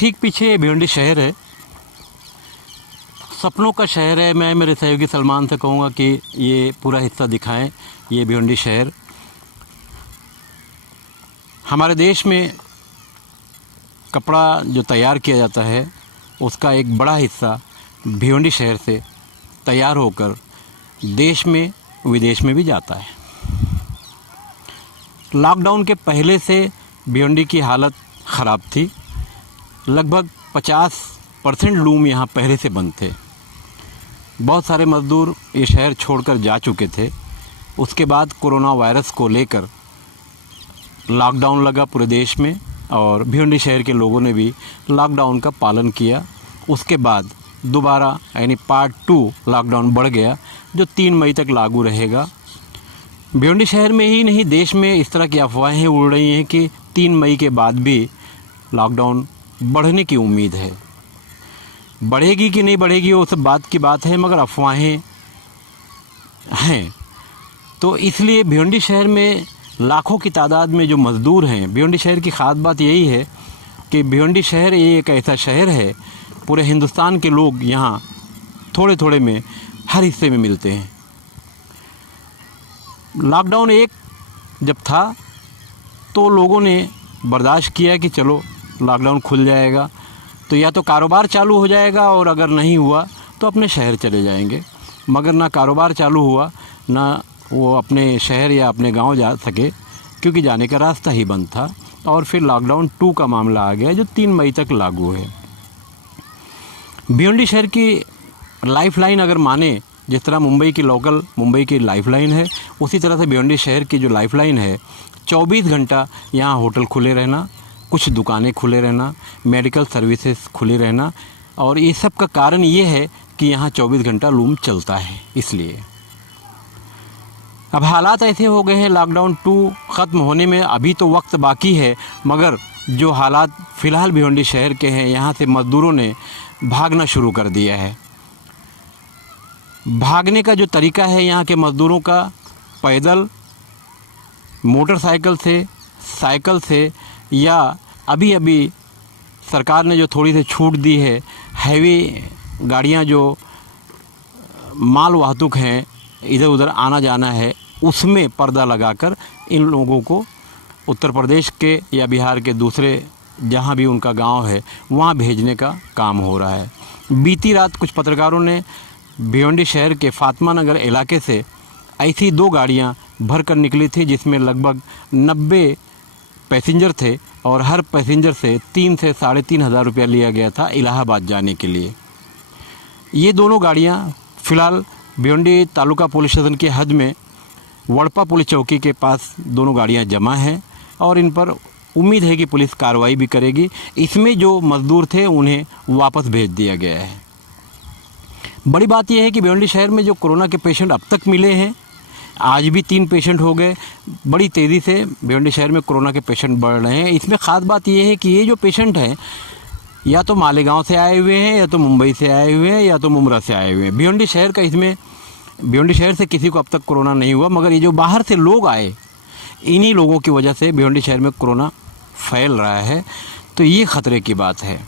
ठीक पीछे भिवंडी शहर है, सपनों का शहर है। मैं मेरे सहयोगी सलमान से कहूँगा कि ये पूरा हिस्सा दिखाएं। ये भिवंडी शहर हमारे देश में कपड़ा जो तैयार किया जाता है उसका एक बड़ा हिस्सा भिवंडी शहर से तैयार होकर देश में विदेश में भी जाता है। लॉकडाउन के पहले से भिवंडी की हालत ख़राब थी। लगभग 50% लूम यहाँ पहले से बंद थे। बहुत सारे मज़दूर ये शहर छोड़कर जा चुके थे। उसके बाद कोरोना वायरस को लेकर लॉकडाउन लगा पूरे देश में और भिवंडी शहर के लोगों ने भी लॉकडाउन का पालन किया। उसके बाद दोबारा यानी पार्ट 2 लॉकडाउन बढ़ गया जो 3 मई तक लागू रहेगा। भिवंडी शहर में ही नहीं, देश में इस तरह की अफवाहें उड़ रही हैं कि 3 मई के बाद भी लॉकडाउन बढ़ने की उम्मीद है। बढ़ेगी कि नहीं बढ़ेगी वो सब बात की बात है, मगर अफवाहें हैं। तो इसलिए भिवंडी शहर में लाखों की तादाद में जो मज़दूर हैं, भिवंडी शहर की ख़ास बात यही है कि भिवंडी शहर ये एक ऐसा शहर है, पूरे हिंदुस्तान के लोग यहाँ थोड़े थोड़े में हर हिस्से में मिलते हैं। लॉकडाउन 1 जब था तो लोगों ने बर्दाश्त किया कि चलो लॉकडाउन खुल जाएगा तो या तो कारोबार चालू हो जाएगा और अगर नहीं हुआ तो अपने शहर चले जाएंगे। मगर ना कारोबार चालू हुआ, ना वो अपने शहर या अपने गांव जा सके क्योंकि जाने का रास्ता ही बंद था। और फिर लॉकडाउन 2 का मामला आ गया जो 3 मई तक लागू है। भिवंडी शहर की लाइफलाइन अगर माने, जिस तरह मुंबई की लाइफलाइन है, उसी तरह से भिवंडी शहर की जो लाइफलाइन है 24 घंटा यहाँ होटल खुले रहना, कुछ दुकानें खुले रहना, मेडिकल सर्विसेज खुले रहना। और ये सब का कारण ये है कि यहाँ 24 घंटा लूम चलता है। इसलिए अब हालात ऐसे हो गए हैं, लॉकडाउन 2 ख़त्म होने में अभी तो वक्त बाकी है, मगर जो हालात फ़िलहाल भिवंडी शहर के हैं, यहाँ से मज़दूरों ने भागना शुरू कर दिया है। भागने का जो तरीका है यहाँ के मज़दूरों का, पैदल, मोटरसाइकिल से, साइकिल से, या अभी अभी सरकार ने जो थोड़ी सी छूट दी है, हैवी गाड़ियाँ जो माल वाहतुक हैं, इधर उधर आना जाना है, उसमें पर्दा लगाकर इन लोगों को उत्तर प्रदेश के या बिहार के दूसरे जहाँ भी उनका गांव है वहाँ भेजने का काम हो रहा है। बीती रात कुछ पत्रकारों ने भिवंडी शहर के फातिमा नगर इलाके से ऐसी 2 गाड़ियाँ भर कर निकली थी जिसमें लगभग 90 पैसेंजर थे और हर पैसेंजर से 3 से 3.5 हज़ार रुपया लिया गया था इलाहाबाद जाने के लिए। ये दोनों गाड़ियाँ फ़िलहाल भिवंडी तालुका पुलिस स्टेशन के हद में वड़पा पुलिस चौकी के पास दोनों गाड़ियाँ जमा हैं और इन पर उम्मीद है कि पुलिस कार्रवाई भी करेगी। इसमें जो मज़दूर थे उन्हें वापस भेज दिया गया है। बड़ी बात यह है कि भिवंडी शहर में जो कोरोना के पेशेंट अब तक मिले हैं, आज भी 3 पेशेंट हो गए। बड़ी तेज़ी से भिवंडी शहर में कोरोना के पेशेंट बढ़ रहे हैं। इसमें ख़ास बात यह है कि ये जो पेशेंट हैं या तो मालेगांव से आए हुए हैं, या तो मुंबई से आए हुए हैं, या तो मुमरा से आए हुए हैं। भिवंडी शहर से किसी को अब तक कोरोना नहीं हुआ, मगर ये जो बाहर से लोग आए, इन्हीं लोगों की वजह से भिवंडी शहर में कोरोना फैल रहा है। तो ये ख़तरे की बात है।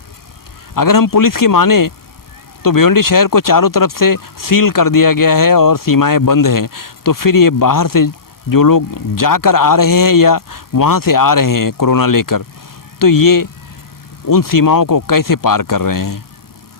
अगर हम पुलिस की माने तो भिवंडी शहर को चारों तरफ से सील कर दिया गया है और सीमाएं बंद हैं। तो फिर ये बाहर से जो लोग जाकर आ रहे हैं या वहाँ से आ रहे हैं कोरोना लेकर, तो ये उन सीमाओं को कैसे पार कर रहे हैं।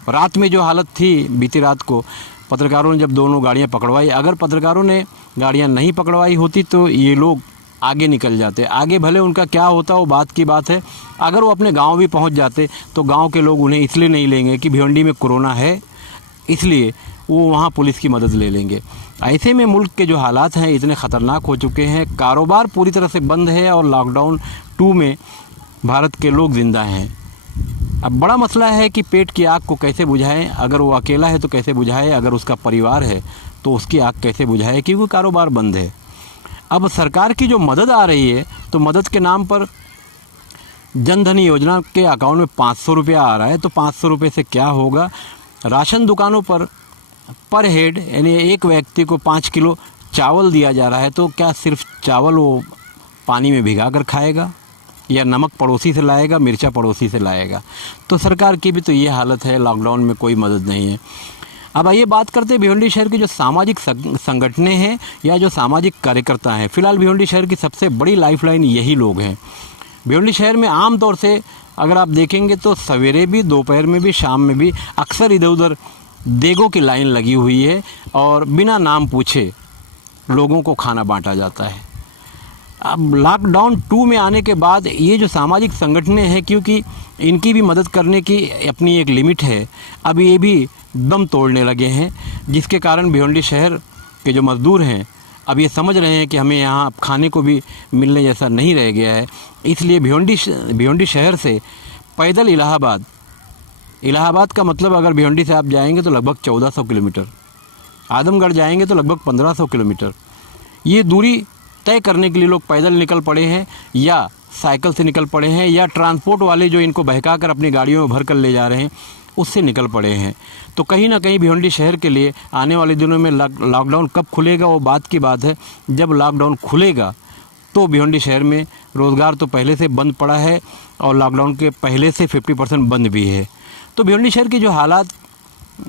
रात में जो हालत थी, बीती रात को पत्रकारों ने जब दोनों गाड़ियाँ पकड़वाई, अगर पत्रकारों ने गाड़ियाँ नहीं पकड़वाई होती तो ये लोग आगे निकल जाते। आगे भले उनका क्या होता वो बात की बात है। अगर वो अपने गांव भी पहुंच जाते तो गांव के लोग उन्हें इसलिए नहीं लेंगे कि भिवंडी में कोरोना है, इसलिए वो वहां पुलिस की मदद ले लेंगे। ऐसे में मुल्क के जो हालात हैं इतने ख़तरनाक हो चुके हैं, कारोबार पूरी तरह से बंद है और लॉकडाउन 2 में भारत के लोग ज़िंदा हैं। अब बड़ा मसला है कि पेट की आग को कैसे बुझाएं। अगर वो अकेला है तो कैसे बुझाए, अगर उसका परिवार है तो उसकी आग कैसे बुझाए, क्योंकि कारोबार बंद है। अब सरकार की जो मदद आ रही है तो मदद के नाम पर जन धन योजना के अकाउंट में 500 रुपया आ रहा है। तो 500 रुपये से क्या होगा। राशन दुकानों पर हेड यानी एक व्यक्ति को 5 किलो चावल दिया जा रहा है। तो क्या सिर्फ चावल वो पानी में भिगा कर खाएगा? या नमक पड़ोसी से लाएगा, मिर्चा पड़ोसी से लाएगा। तो सरकार की भी तो ये हालत है, लॉकडाउन में कोई मदद नहीं है। अब आइए बात करते हैं भिवंडी शहर की जो सामाजिक संगठनें हैं या जो सामाजिक कार्यकर्ता हैं। फिलहाल भिवंडी शहर की सबसे बड़ी लाइफलाइन यही लोग हैं। भिवंडी शहर में आम तौर से अगर आप देखेंगे तो सवेरे भी, दोपहर में भी, शाम में भी अक्सर इधर उधर देगों की लाइन लगी हुई है और बिना नाम पूछे लोगों को खाना बांटा जाता है। अब लॉकडाउन 2 में आने के बाद ये जो सामाजिक संगठनें हैं, क्योंकि इनकी भी मदद करने की अपनी एक लिमिट है, अब ये भी दम तोड़ने लगे हैं, जिसके कारण भिवंडी शहर के जो मज़दूर हैं अब ये समझ रहे हैं कि हमें यहाँ खाने को भी मिलने जैसा नहीं रह गया है। इसलिए भिवंडी शहर से पैदल इलाहाबाद का मतलब अगर भिवंडी से आप जाएंगे तो लगभग 1400 किलोमीटर, आदमगढ़ जाएंगे तो लगभग 1500 किलोमीटर। ये दूरी तय करने के लिए लोग पैदल निकल पड़े हैं या साइकिल से निकल पड़े हैं या ट्रांसपोर्ट वाले जो इनको बहका कर अपनी गाड़ियों में भर कर ले जा रहे हैं उससे निकल पड़े हैं। तो कहीं ना कहीं भिवंडी शहर के लिए आने वाले दिनों में लॉकडाउन कब खुलेगा वो बात की बात है। जब लॉकडाउन खुलेगा तो भिवंडी शहर में रोज़गार तो पहले से बंद पड़ा है और लॉकडाउन के पहले से 50% बंद भी है। तो भिवंडी शहर की जो हालात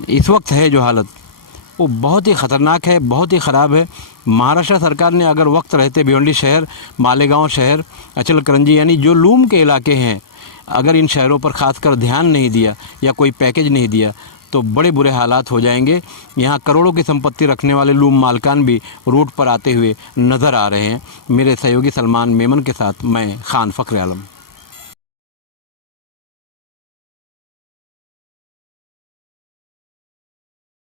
इस वक्त है, जो हालत वो बहुत ही ख़तरनाक है, बहुत ही ख़राब है। महाराष्ट्र सरकार ने अगर वक्त रहते भिवंडी शहर, मालेगांव शहर, अचलकरंजी यानी जो लूम के इलाके हैं, अगर इन शहरों पर खासकर ध्यान नहीं दिया या कोई पैकेज नहीं दिया तो बड़े बुरे हालात हो जाएंगे। यहाँ करोड़ों की संपत्ति रखने वाले लूम मालकान भी रोड पर आते हुए नज़र आ रहे हैं। मेरे सहयोगी सलमान मेमन के साथ मैं खान फ़ख्र आलम।